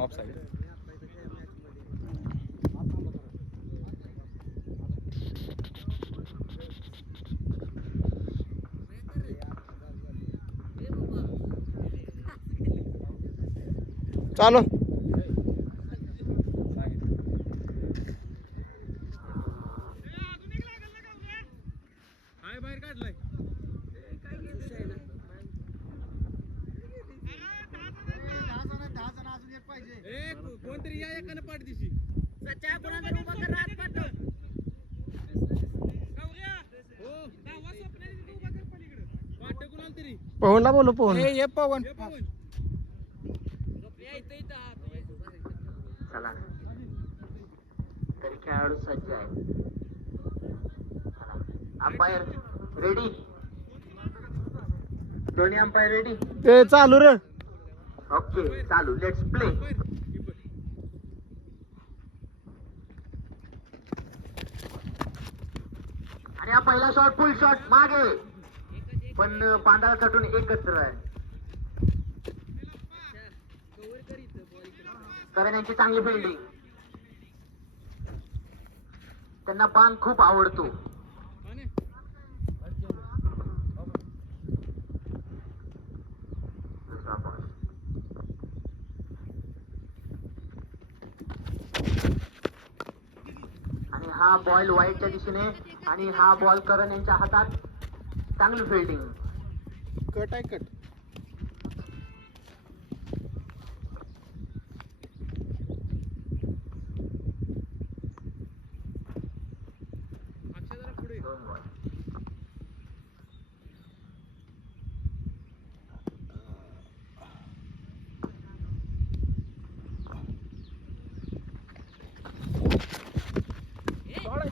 Of side. चालो बाहेर काढलाय. कोणतरी या एकानं पाठ दिशी पवनला बोलू पवन. ये पवन. चला तरी खेळाडू सज्ज आहे. Umpire ready. दोन्ही अंपायर रेडी. ते चालू रे. ओके चालू. Let's play. आणि हा पहिला शॉट फुल शॉट मागे पण पांढरा चटून एकत्र आहे. कारण यांची चांगली फिल्डिंग. त्यांना बाण खूप आवडतो. आणि हा बॉल वाईटच्या दिशेने आणि हा बॉल करण यांच्या हातात. चांगली फिल्डिंग. कट आहे कट.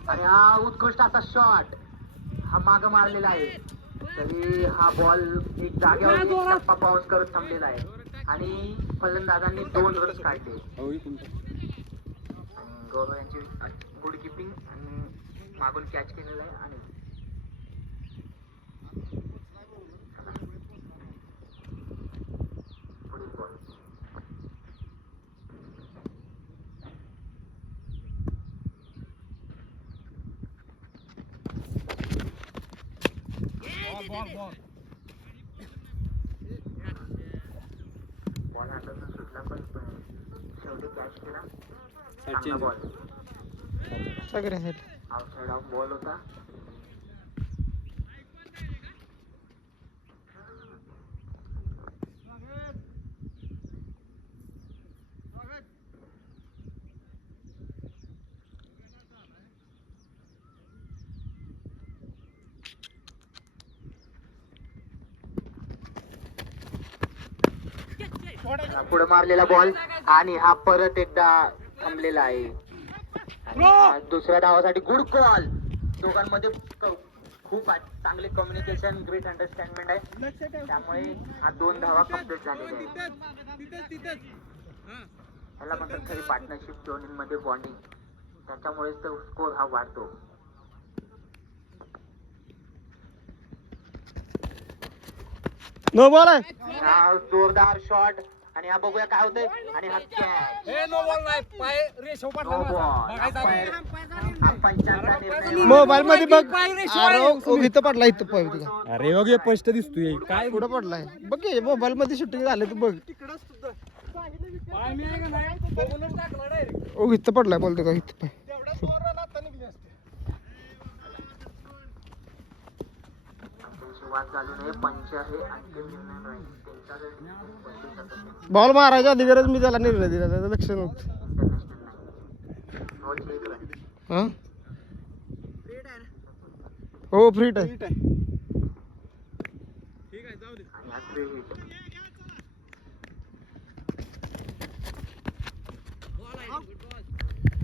आणि हा उत्कृष्ट असा शॉट हा माग मारलेला आहे. तरी हा बॉल एक जागेवर टप्पा बाउन्स करत थांबलेला आहे आणि फलंदाजांनी 2 रन्स काढले. गौरव यांची गुड किपिंग आणि मागून कॅच केलेला आहे. आणि पुढील बॉल. बॉल हातातून सुटला पण शेवटी कॅच केला. चांगला बॉल. सगळे आहेत. आउटसाइड ऑफ बॉल होता. पुढे मारलेला बॉल आणि हा परत एकदा थांबलेला आहे. आणि दुसऱ्या धावासाठी गुड कॉल. दोघांमध्ये खूप चांगले कम्युनिकेशन ग्रेट अंडरस्टँडिंग आहे. त्यामुळे हा 2 धावा कंप्लीट झालेल्या आहेत. याला म्हणतात खरी पार्टनरशिप दोन्हीमध्ये बॉन्डिंग. त्याच्यामुळेच तो स्कोर हा वाढतो. नो बॉल आहे. हा जोरदार शॉट आणि हा बघूया काय होतंय. आणि हा कॅच. नो बॉल नाही. पाय रेशो पडला मोबाईल मध्ये बघ. अरे इथं पडला इथं पाय तुझा. अरे बघ हे स्पष्ट दिसतोय. काय पुढं पडलाय बघ. मोबाईल मध्ये शूटिंग झालं तू बघ. ओ इथं पडलाय बोलतो का इथं पाय. वाद चालू नये. पंच हे अंतिम निर्णय नाही. बॉल मारायच्या आधी गरज मी त्याला निर्णय दिला. त्याचं लक्ष नव्हतं. हा हो फ्रीट आहे.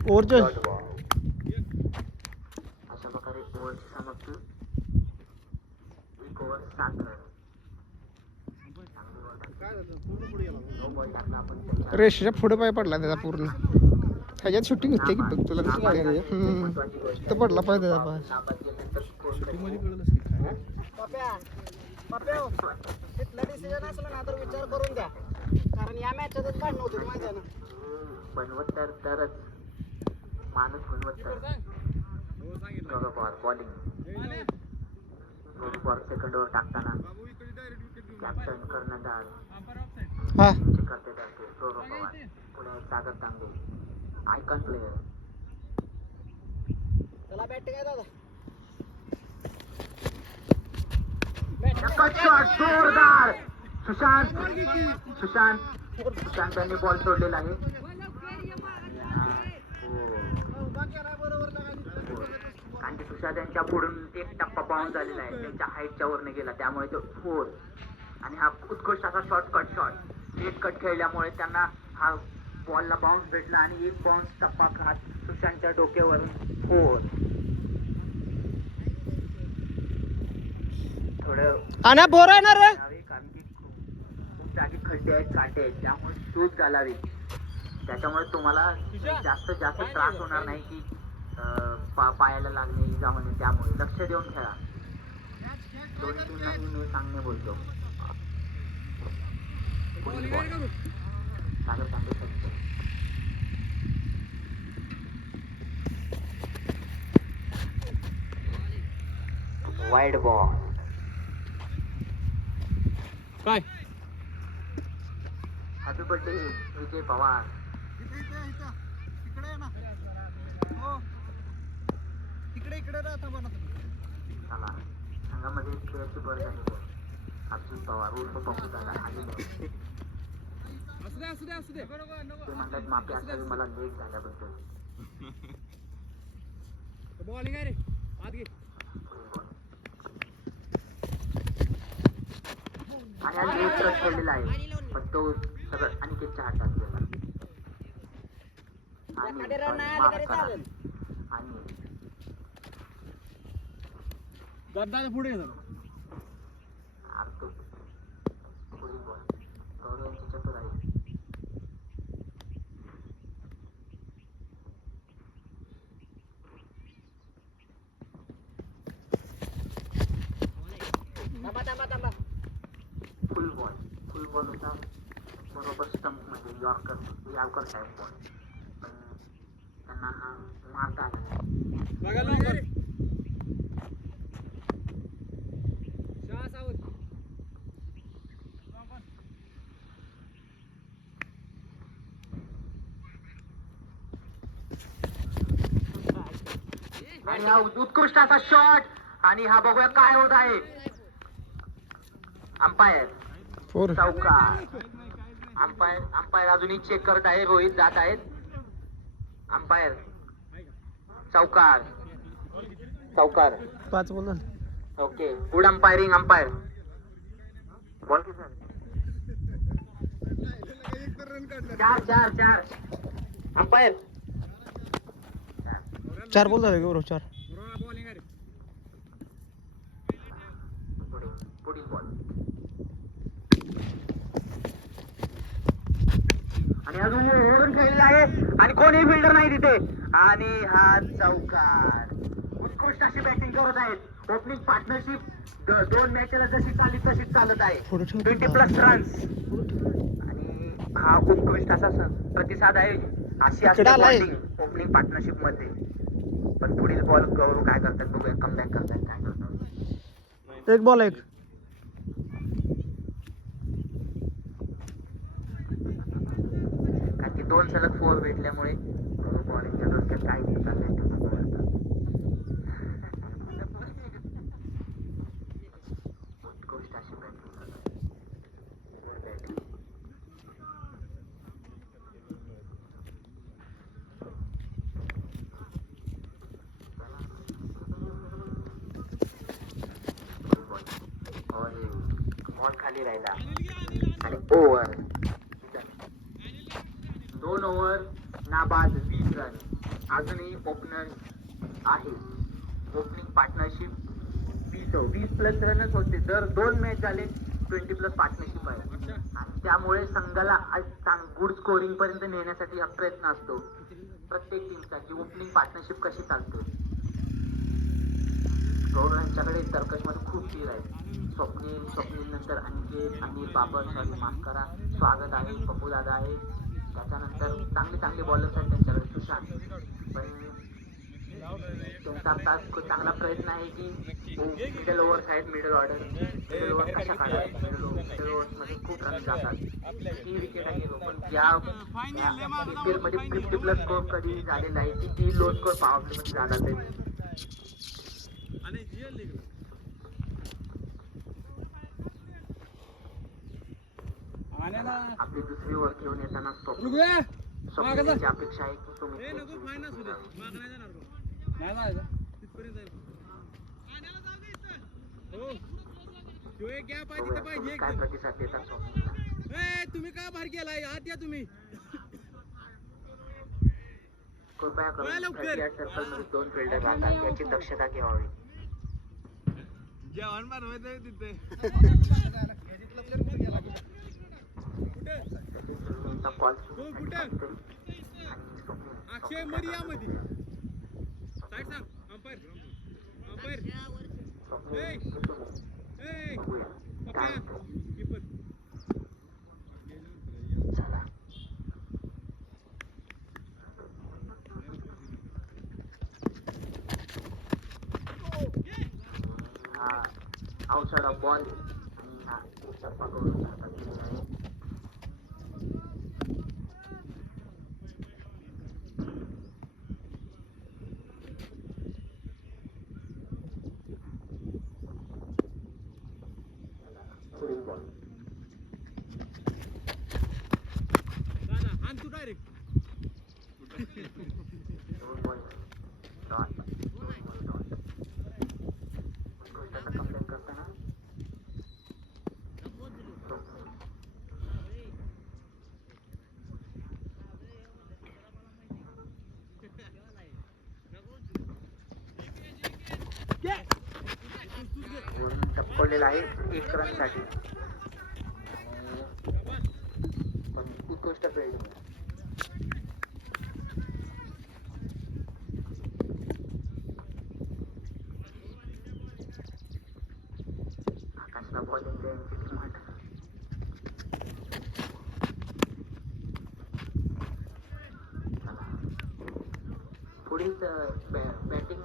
ओव्हरच्या अशा प्रकारे ओव्हरची समाप्ती. एक ओव्हर 7 रन. रेषेच्या पुढे पाय पडला त्याचा पूर्ण. ह्याच्यात शूटिंग होते की बघ तुला कसं काय त्याच्यात पडला पाय त्याचा पाय. विचार करून द्या. कारण या मॅचच भांडण होते माझ्या बनवत तरच माणूस बनवत तर गौरव पवार बॉलिंग गौरव पवार सेकंड ओव्हर टाकताना कॅप्टन कर्णधार हा करते गौरव पवार पुढे सागर तांबे आयकॉन प्लेयर चला बॅटिंग आहे दादा जोरदार सुशांत सुशांत बॉल सोडलेला आहे कारण की सुशांत यांच्या पुढून एक टप्पा बाउन्स झालेला आहे त्यांच्या हाईटच्या वरने गेला त्यामुळे तो फोर आणि हा उत्कृष्ट असा शॉर्ट एक कट खेळल्यामुळे त्यांना हा बॉलला बाउन्स भेटला आणि एक बाउन्स टप्पा खात सुशांतच्या डोक्यावरून फोर थोडं आणि बोर आहे ना रे कारण की खूप जागी खड्डे आहेत काटे आहेत त्यामुळे शूज घालावी त्याच्यामुळे तुम्हाला जास्त त्रास होणार नाही की पायाला लागणे इजा होणे त्यामुळे लक्ष देऊन खेळा दोन्ही टीमलाही मी सांगणे बोलतो सागर तांबे वाईड बॉल काय हॅपी बर्थडे विजय पवार चला संघामध्ये खेळाची भर झाली अब्दुल पवार उर्फ पप्पू दादा ते म्हणतात माफी असावी मला लेट झाल्याबद्दल बॉलिंग आहे रे आत घे आणि आज एक रन खेळलेला आहे पण तो सगळं अनिकेतच्या हातात गेला आणि दादा पुढे ये जरा. आरतो पुढील बॉल गौरव यांची चतुर आहे फुल बॉल होता बरोबर स्टंप मध्ये यॉर्कर टाईप बॉल पण त्यांना हा मारता आला बघा लवकर शाह सावंत आणि हा उत्कृष्ट असा शॉट आणि हा बघूया काय होत आहे अंपायर फोर चौकार अंपायर अजूनही चेक करत आहे रोहित जात आहेत अंपायर चौकार 5 बॉल झाले okay good umpiring umpire ball किती चार अंपायर 4 बॉल झाले गौरव 4 बॉलिंग आहे रे पुढील बॉल आणि अजून ओढून खेळलेला आहे आणि कोणी फिल्डर नाही तिथे आणि हा चौकार उत्कृष्ट अशी बॅटिंग करत आहेत ओपनिंग पार्टनरशिप 2 मॅचला जशी चालली तशीच चालत आहे 20+ रन्स आणि हा उत्कृष्ट असा प्रतिसाद आहे अशी असते ओपनिंग पार्टनरशिप मध्ये पण पुढील बॉल गौरव काय करतात बघूया कमबॅक करतात काय करतात एक बॉल एक कारण की 2 सलग 4 भेटल्यामुळे बॉलिंगच्या डोक्यात काय चाललंय ते बघू आता. उत्कृष्ट अशी batting करतात. Good batting. बॉल खाली राहिला आणि ओव्हर 2 ओव्हर नाबाद 20 रन अजूनही ओपनर आहे ओपनिंग पार्टनरशिप 20+ रनच होते जर 2 मॅच झाले 20+ पार्टनरशिप आहे आणि त्यामुळे संघाला गुड स्कोरिंग पर्यंत नेण्यासाठी हा प्रयत्न असतो प्रत्येक टीमचा की ओपनिंग पार्टनरशिप कशी चालते गौरव यांच्याकडे तर्कशमध्ये खूप तीर आहे. स्वप्नील नंतर अनिकेत, अनिल बाबर, सॉरी माफ करा, स्वागत आहे, पप्पू दादा आहे. त्याच्यानंतर चांगले बॉलर्स आहेत त्यांच्याकडे, सुशांत. पण त्यांचा आता चांगला प्रयत्न आहे की मिडल ओव्हर्स आहेत, मिडल ओव्हर कशा काढायच्या. मिडल ओव्हर्स मध्ये खूप रन जातात. ती विकेट आहे पण या IPL मध्ये 50+ स्कोर कधी झालेला आहे की ती लो स्कोर पॉवर प्ले मध्ये झाला तरी. आपली दुसरी ओव्हर घेऊन येताना स्वप्नीलची अपेक्षा आहे की तुम्ही काय प्रतिसाद देतात स्वप्नीलला. तुम्ही का बाहेर गेलाय? आत या तुम्ही. कृपया करून प्रति सर्कल मध्ये 2 फिल्डर राहतात याची दक्षता घ्यावी. जेवण बनवायचं तिथे. अक्षय मरिया मध्ये साईड सांग. Umpire keeper. Outside of ball आणि हा टप्पा करून हातात दिलेला आहे. पुढील बॉल दादा आण तू डायरेक्ट. दोन बॉल डॉट कंप्लेंट करताना टपकवलेला आहे 1 रन साठी. पण उत्कृष्ट फिल्डिंग. आकाशला बॉलिंग द्यायची किंमत. पुढील बॅटिंग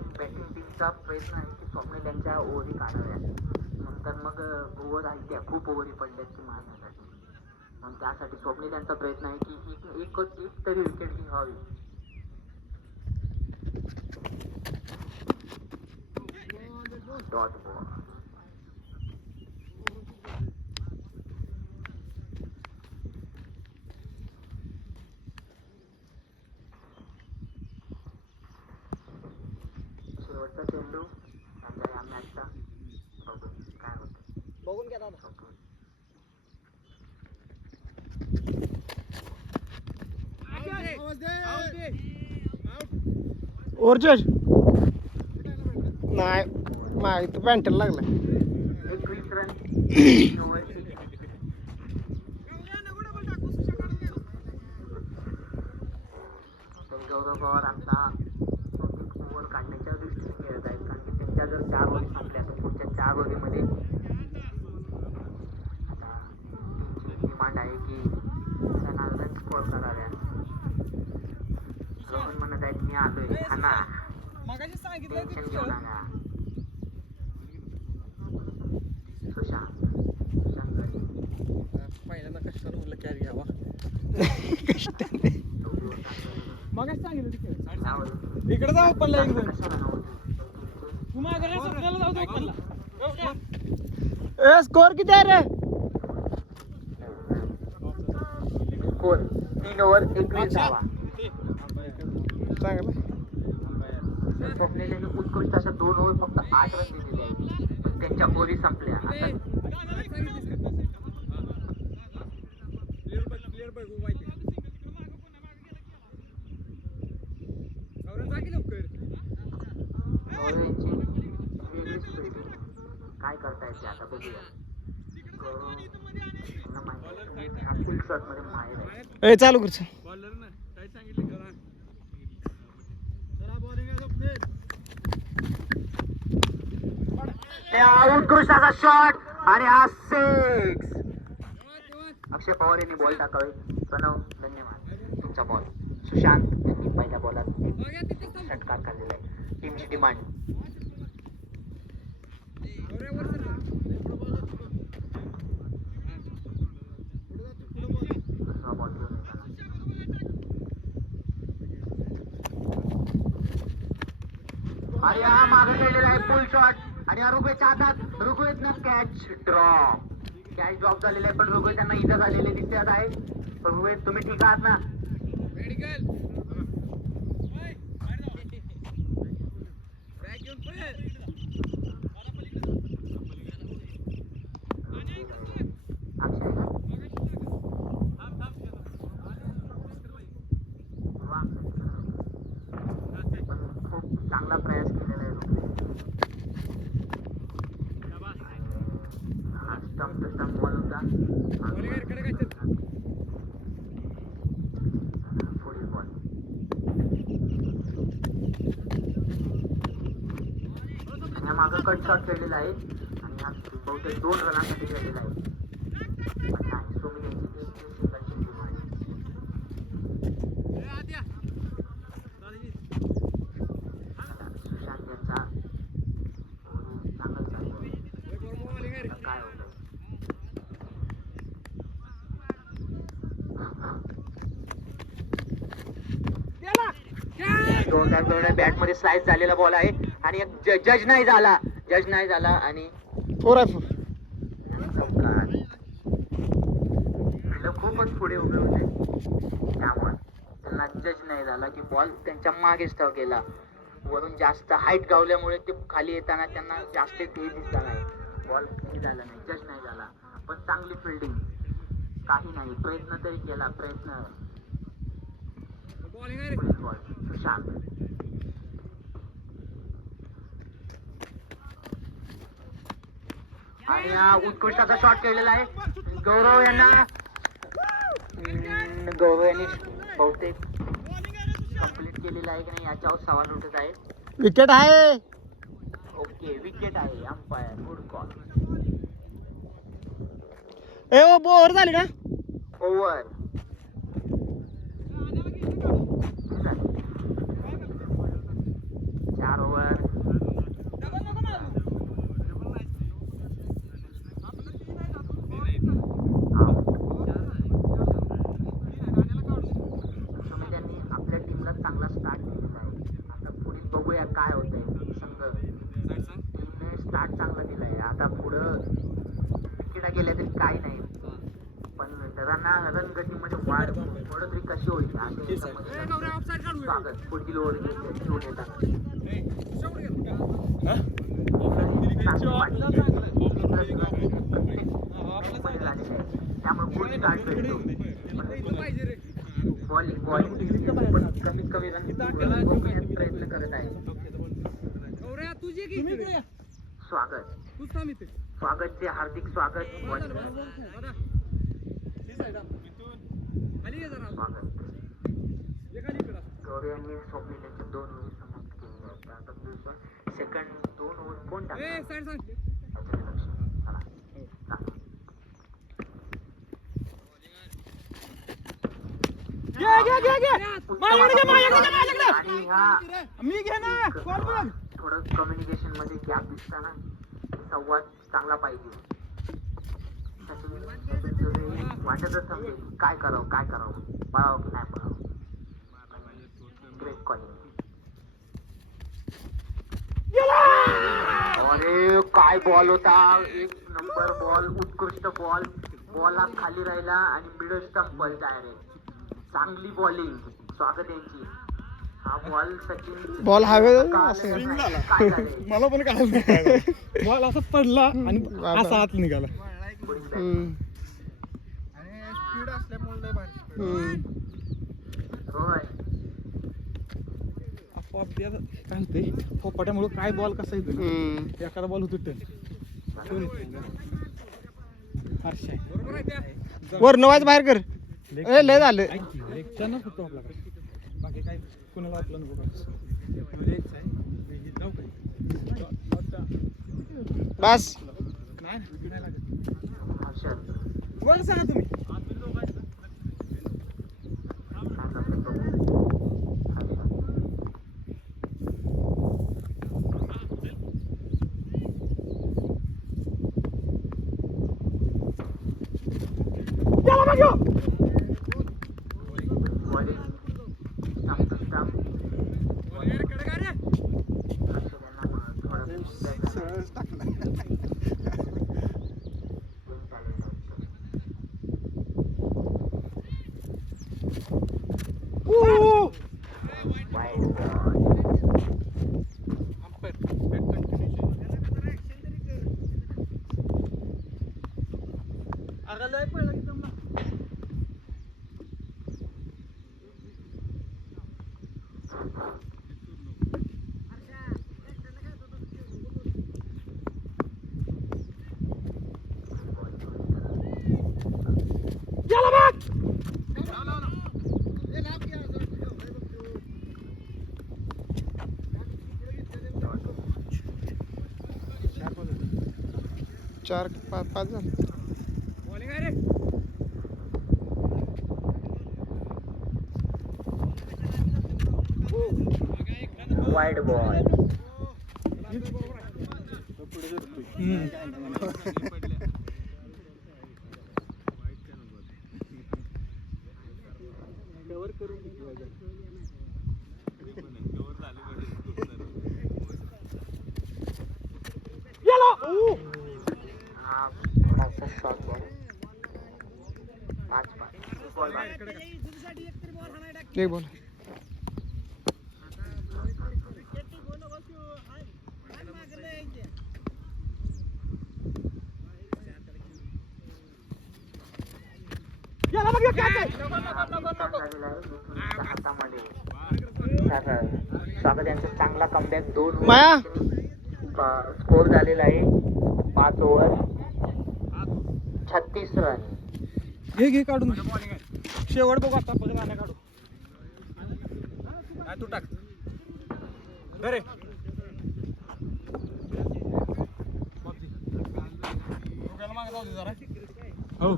टीमचा प्रयत्न आहे की स्वप्नील यांच्या ओव्हरी काढाव्या. नंतर मग ओव्हर आहेत त्या खूप ओव्हरी पडल्यात की मारण्यासाठी. मग त्यासाठी स्वप्नील यांचा प्रयत्न आहे की एक तरी विकेट घ्यावी. Dot ball. शेवटचा चेंडू त्यांच्या या मॅचचा. बघू काय होतं. बघून घ्या दादा. ओरचर नाही माहिती पॅन्टला लागला. 21 रन 3 ओव्हरची. तर गौरव पवार आमचा ओव्हर काढण्याच्या दृष्टीने खेळत आहेत. कारण की त्यांच्या जर 4 ओव्हरी संपल्या तर पुढच्या 4 ओव्हरीमध्ये आता त्यांची डिमांड आहे की 10 रन स्कोअर कराव्या. रोहन म्हणत आहेत मी आलोय खाना, मगाशी सांगितलं टेन्शन घेऊ नका. सुशांत पहिल्यांदा कष्टानं म्हटलं कॅरी घ्यावा. कष्टाने मगाशी सांगितलं तिकडे इकडे जाऊ पडला एक जण. तू मागे जाऊ दे पडला. ए स्कोर किती आहे रे? स्कोर 3 ओव्हर 21 धावा. चांगलं. स्वप्नील यांनी उत्कृष्ट अशा 2 ओव्हर फक्त 8 रन दिलेले आहेत. पण त्यांच्या ओव्हरी संपल्या. आता गौरव यांची वेगळीच फिल्डिंग. काय करता येते आता बघूया. गौरव यांना माहिती हा फुल शॉट मध्ये माहेर आहे. ए चालू कर. बॉलर ना काय सांगितलं करा. चला बॉलिंग आहे स्वप्नील. उत्कृष्ट असा शॉट आणि हा सिक्स. अक्षय पवार यांनी बॉल टाकावे. प्रणव धन्यवाद तुमचा बॉल. सुशांत यांनी पहिल्या बॉलात षटकार काढलेला आहे. टीमची डिमांड. आणि हा मागे गेलेला आहे फुल शॉट आणि हा ऋग्वेदच्या हातात. ऋग्वेदनं कॅच ड्रॉप. कॅच ड्रॉप झालेला आहे पण ऋग्वेद त्यांना इजा झालेली दिसत आहे. ऋग्वेद तुम्ही ठीक आहात ना? खूप चांगला प्रयास केलेला आहे हा स्टंप टू स्टंप बॉल होता. पुढील बॉल आणि मागं कट शॉट खेळलेला आहे आणि हा बहुतेक 2 रनांसाठी खेळलेला आहे. बॅट मध्ये स्लाइस झालेला बॉल आहे आणि एक जज नाही झाला आणि 4 आहे 4. खूपच पुढे उभे होते त्यामुळे त्यांना जज नाही झाला की बॉल त्यांच्या मागेच ठेव केला. वरून जास्त हाईट गावल्यामुळे ते खाली येताना त्यांना जास्त ते दिसला नाही. बॉल हे झाला नाही, जज नाही झाला. पण चांगली फिल्डिंग. काही नाही, प्रयत्न तरी केला. प्रयत्न. बॉल शांत. आणि हा उत्कृष्टाचा शॉट केलेला आहे. गौरव यांनी बहुतेक कंप्लीट केलेला आहे की नाही याच्यावर सवाल उठत आहे. विकेट आहे. ओके विकेट आहे. Umpire good call. ओव्हर झाली ना? Over 4 over. आपल्या टीमला चांगला स्टार्ट दिलेला आहे. आता पुढे बघूया काय होतंय. संघ टीमने स्टार्ट चांगला दिलाय. आता पुढं विकेटा गेल्या तरी काही नाही पण त्यांना रणगतीमध्ये वाढ थोडी कशी होईल. स्वागत पुढील ओव्हर घेऊन येतात. त्यामुळे पुढे स्टार्ट भेटतो. बॉलिंग कमीत कमी रन बघण्याचा प्रयत्न करत आहे. स्वागतचे हार्दिक स्वागत. गौरव यांनी स्वप्नील त्यांच्या 2 ओव्हर समाप्त केलेल्या आहेत. आता सेकंड 2 ओव्हर कोण टाकणार? थोडं कम्युनिकेशन मध्ये गॅप दिसताना संवाद चांगला पाहिजे. वाटतच समजेल काय करावं पळावं की नाही पळावं. Great calling. अरे काय बॉल होता. 1 नंबर बॉल. उत्कृष्ट बॉल. बॉल खाली राहिला आणि मिडल स्टंप डायरेक्ट. चांगली बॉलिंग स्वागत यांची. हा बॉल सचिन बॉल हवे मला पण काय बॉल असा पडला आणि असा आत निघाला. पोपट्यामुळे काय बॉल कसा येतो. एखादा बॉल होतो वर नवाज बाहेर कर. लय झालं. बाकी काय कुणाला आपलं नको. बस नाही नाही लागत. हर्षद वर सांगा तुम्ही. चला मग ह्यो. अगं लय पळला की जमला. चला मग. 4-5 झालं. बॉलिंग आहे रे. वाईड बॉल कव्हर करून हा थोडासा शॉर्ट बॉल 5 बॉल एक बॉल. चला मग ह्यो catch आहे. स्वागत यांचा चांगला कमबॅक 2 माया स्कोर झालेला आहे 5 ओव्हर 36 रन. घे काढून शेवट बघू आता आपण गाणं काढू. तू टाक घरे. हो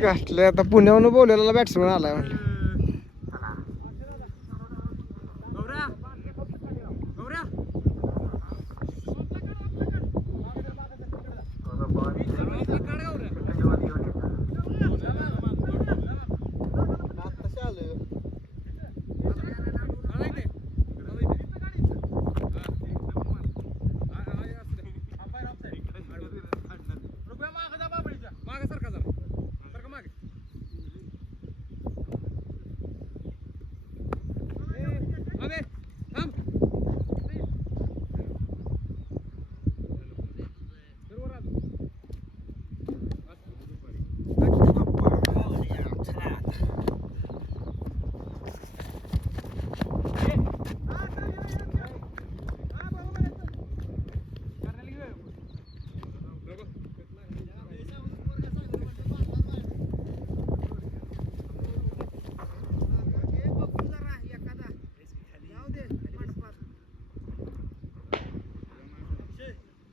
घातलं आता पुण्याहून बोलवलेला बॅट्समन आलाय म्हणलं. गौऱ्या गौऱ्या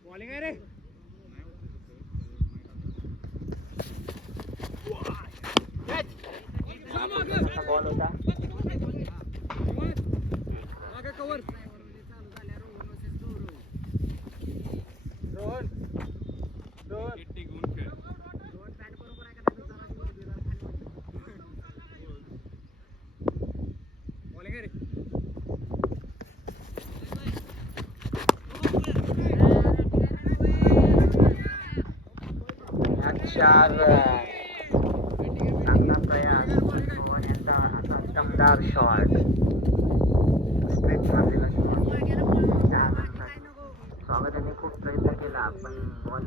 बॉलिंग आहे रे. बॉल होता कवर रोहन रोहन बॉलिंग आहे रे. 4 चांगला प्रयास पवन यांचा असा दमदार शॉट स्ट्रेट मारलेला स्वागत यांनी खूप प्रयत्न केला पण बॉल न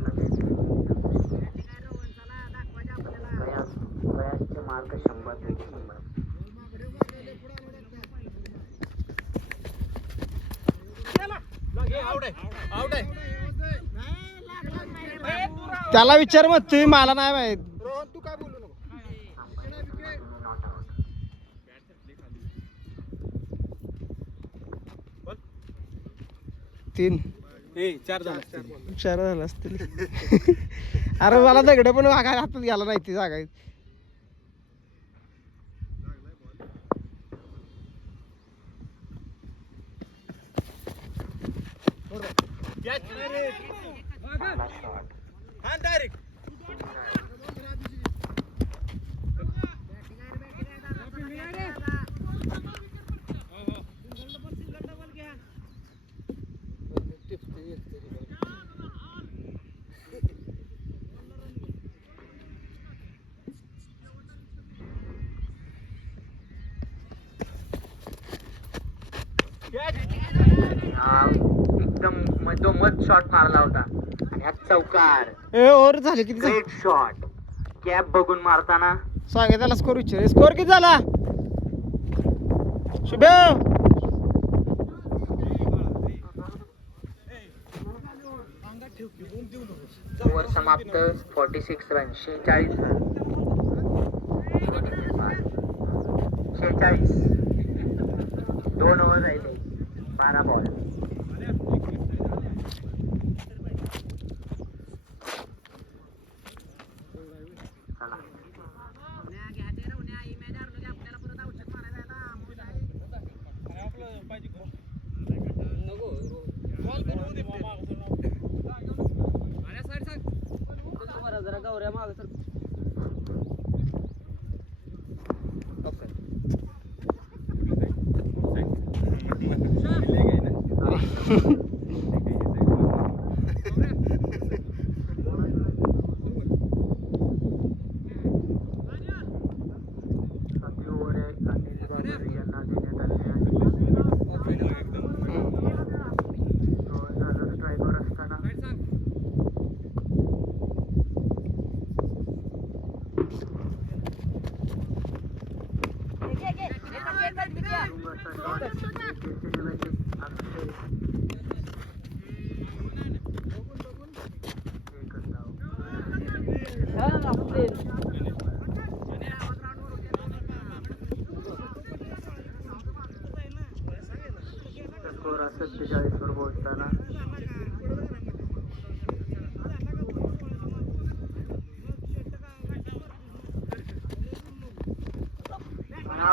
प्रयासचे मार्क 100 पैकी 100. आउट आहे. त्याला विचार मग तुम्ही मला नाही माहित. रोहन तू काय बोलू नको. 3 4 झाले 4 झालं असतील. अरे मला दगड पण वागायला हातात घ्यायला नाही ती जागा. एकदम मधोमध शॉट मारला होता आणि हा चौकार. ओव्हर झाले किती झाले? Great shot. कॅप बघून मारताना सांगा त्याला स्कोर विचार. स्कोर किती झाला शुभम? ओव्हर समाप्त. 46 रन. 46 2 ओव्हर राहिले. 12 बॉल. जरा गौऱ्या माग सर. स्कोर 47 वर पोहोचताना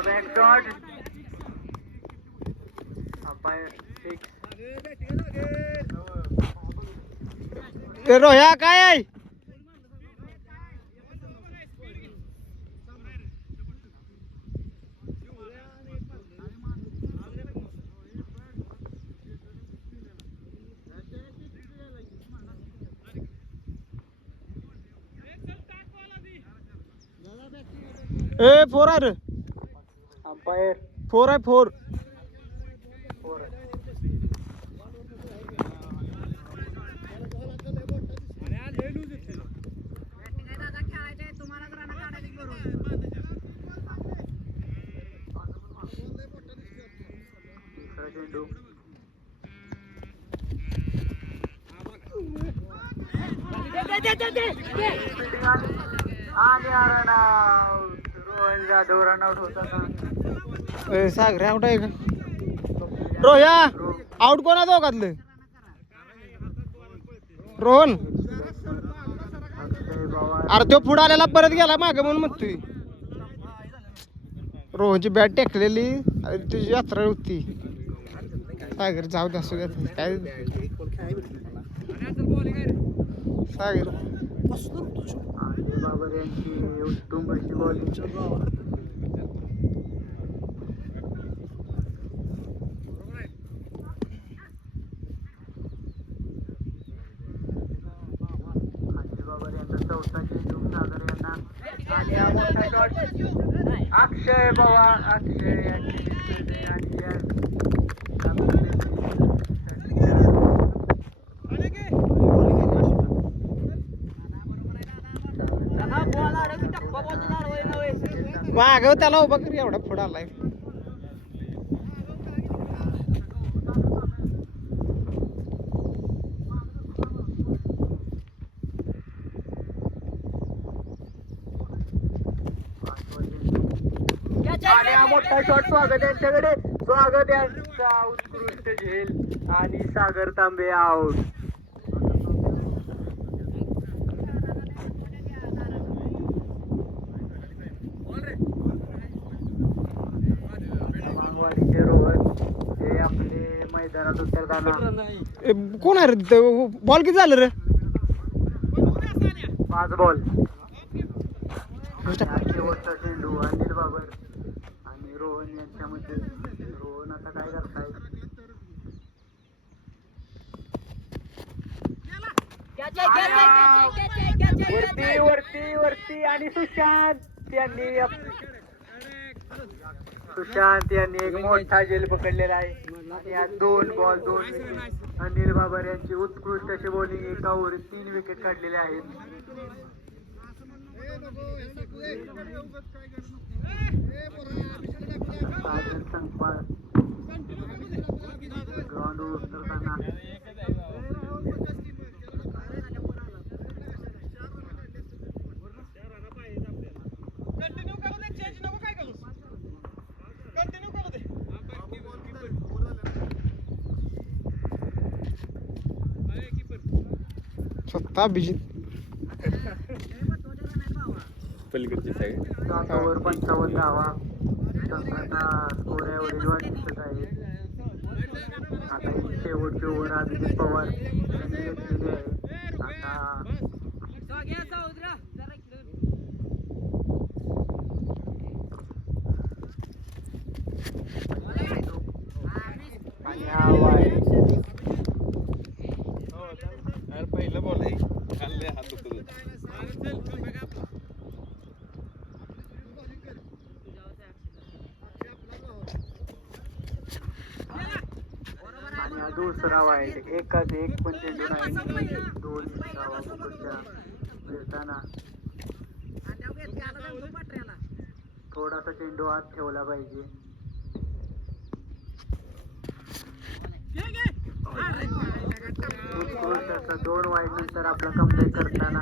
बॅक शॉट. रोह्या काय आहे? ए 4 आहे रे. अंपायर 4 आहे 4. चेंडू. आणि रोहन जाधव रनआउट होता. सागरे आउट आहे का? रोह्या आउट कोण आहे दोघातलं? रोहन. अरे तो पुढे आलेला परत गेला मागे म्हणून म्हणतोय. रोहनची बॅट टेकलेली तुझी यात्रा होती. सागर जाऊ द्या असू द्या काय सागर. बाबर यांची उत्तम अशी बॉलिंग. अक्षय पवार. अक्षय माग त्याला उभा कर. एवढा पुढे आलाय. मोठा शॉट. स्वागत यांच्याकडे. स्वागत यांचा उत्कृष्ट उत्कृष्ट झेल आणि सागर तांबे आउट. वाघवाडीचे रोहन हे आपले मैदानात उतरताना कोण आहे रे तिथं? बॉल किती झालं रे? 5 बॉल. शेवटचा चेंडू अनिल बाबर आणि रोहन यांच्यामध्ये. रोहन आता काय करताय? वरती वरती वरती आणि सुशांत यांनी एक मोठा झेल पकडलेला आहे. आणि या 2 बॉल 2 विकेट. अनिल बाबर यांची उत्कृष्ट अशी बॉलिंग, एका ओव्हरीत 3 विकेट काढलेले आहेत. ग्राउंड उतरताना स्वतः अभिजित. 7 ओव्हर 55 धावा. संघाचा स्कोर एवढी दिसत आहे. आता ही शेवटची ओव्हर अभिजित पवार यांनी घेतलेली आहे. आता आणि हा वाईड. पहिलं बॉल आहे खाल्ले हात उचलून. आणि हा दुसरा वाईड. एकाच एक पण चेंडू नाही. 2 धावा पुढच्या फिरताना थोडासा चेंडू आत ठेवला पाहिजे. उत्कृष्ट 2 वाईड नंतर आपला कमबॅक करताना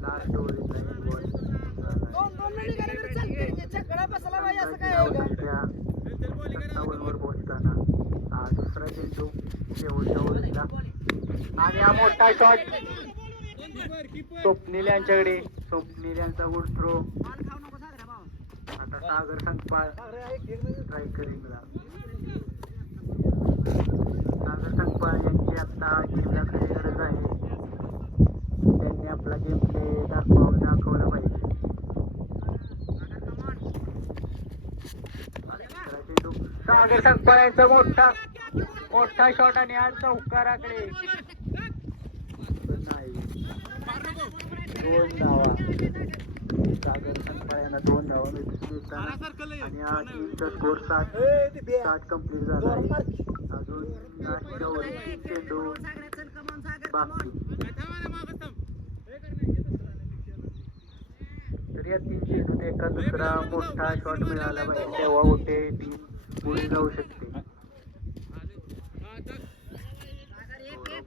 लास्ट ओव्हर वर पोहोचताना हा दुसरा चेंडू शेवटच्या ओव्हरला. आणि हा मोठा शॉट स्वप्नील यांच्याकडे. स्वप्नील यांचा गुड थ्रो. आता सागर संकपाळ स्ट्रायकरिंगला. सागर संकपाळ यांची आता टीमला खरी गरज आहे. त्यांनी आपला गेम प्ले दाखवला पाहिजे. सागर संकपाळ यांचा मोठा शॉट आणि आज चौकाराकडे नाही. 2 धावा. सागर संकपाळ यांना 2 धावा मिळताना आणि हा टीमचा स्कोर 60 कंप्लीट झाला आहे. अजून लास्टच्या ओव्हरची चेंडू बाकी. तर या 3 चेंडूत एका दुसरा मोठा शॉट मिळाला पाहिजे, तेव्हा मोठे टीम पुढे जाऊ शकते.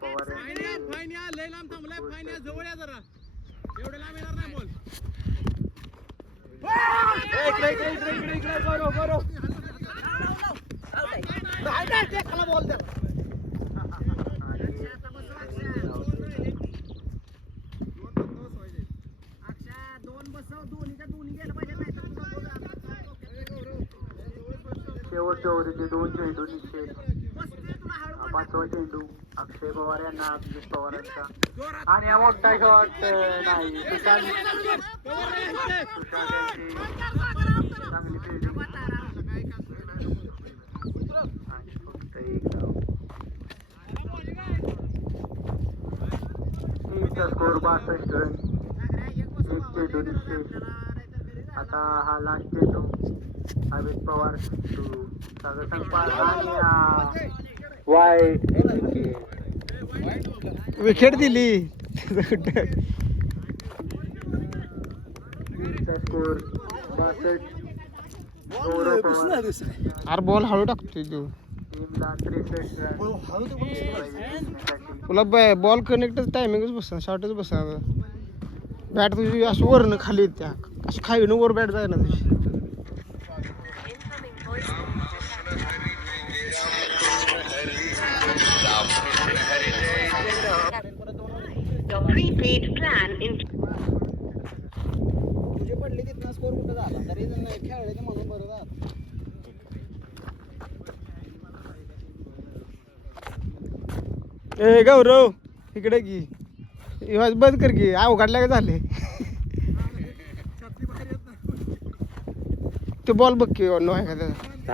पवार शेवटच्या ओव्हरीचे 2 चेंडू निश्चित. 5वा चेंडू अक्षय पवार यांना अभिजित पवारांचा. आणि हा मोठा शॉट नाही. सुशांत यांची चांगली फिल्डिंग. आणि फक्त 1 धाव. टीमचा स्कोर 62 रन. 1 चेंडू निश्चित. आता हा लास्ट चेंडू अभिजित पवार टू सागर संकपाळ आणि वाईड विकेट दिली. स्कोर 62. गौरव पवार अरे बॉल हळू टाकतोय तू. टीमला 63 रन. तुला बॉल कनेक्टच टायमिंगच बसणार, शॉर्टच बसणार. बॅट तुझी अशी वरनं खाली त्या अशी खाली वर बॅट जाय ना तुझी. prepaid plan in तुझे पडले तिथनं स्कोर कुठं झाला तरी खेळले ते म्हणून बरं झालं. ए गौरव इकडे की इवाज बंद कर की अवघडल्या का झाले ते बॉल बघ की नो आहे का त्याचा